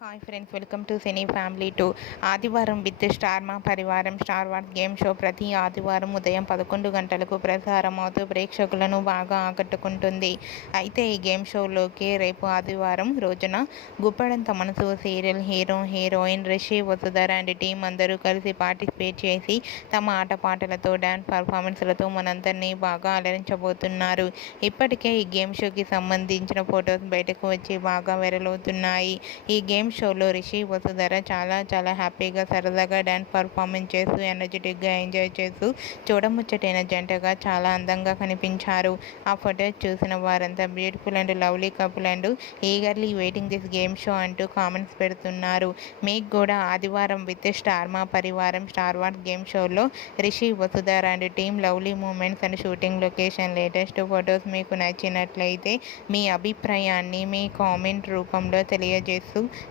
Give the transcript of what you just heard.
Hi friends welcome to cine family two ఆదివారం with star Maa పరివారం star wars game show ప్రతి ఆదివారం ఉదయం పదకొండు గంటలకు ప్రసారం అవుతూ ప్రేక్షకులను బాగా ఆకట్టుకుంటుంది. అయితే ఈ గేమ్ షోలోకి రేపు ఆదివారం రోజున గుప్పడంత మనసు serial hero heroine Rishi Vasudhara and team అందరూ కలిసి పార్టిసిపేట్ చేసి తమ ఆటపాటలతో డ్యాన్స్ పర్ఫార్మెన్స్లతో మనందరినీ బాగా అలరించబోతున్నారు. ఇప్పటికే ఈ గేమ్ షోకి సంబంధించిన ఫొటోస్ బయటకు వచ్చి బాగా వెరలవుతున్నాయి ఈ గేమ్ షోలో రిషి వసుధర చాలా చాలా హ్యాపీగా సరదాగా డ్యాన్స్ పర్ఫార్మెన్స్ చేస్తూ ఎనర్జెటిక్గా ఎంజాయ్ చేస్తూ చూడముచ్చటైన జంటగా చాలా అందంగా కనిపించారు. ఆ ఫొటోస్ చూసిన వారంతా beautiful and lovely couple and eagerly waiting this game show అంటూ కామెంట్స్ పెడుతున్నారు. మీకు కూడా ఆదివారం విత్ స్టార్ మా పరివారం స్టార్ వార్స్ గేమ్ షోలో Rishi Vasudhara and team lovely moments and shooting location latest photos మీకు నచ్చినట్లయితే మీ అభిప్రాయాన్ని మీ కామెంట్ రూపంలో తెలియజేస్తూ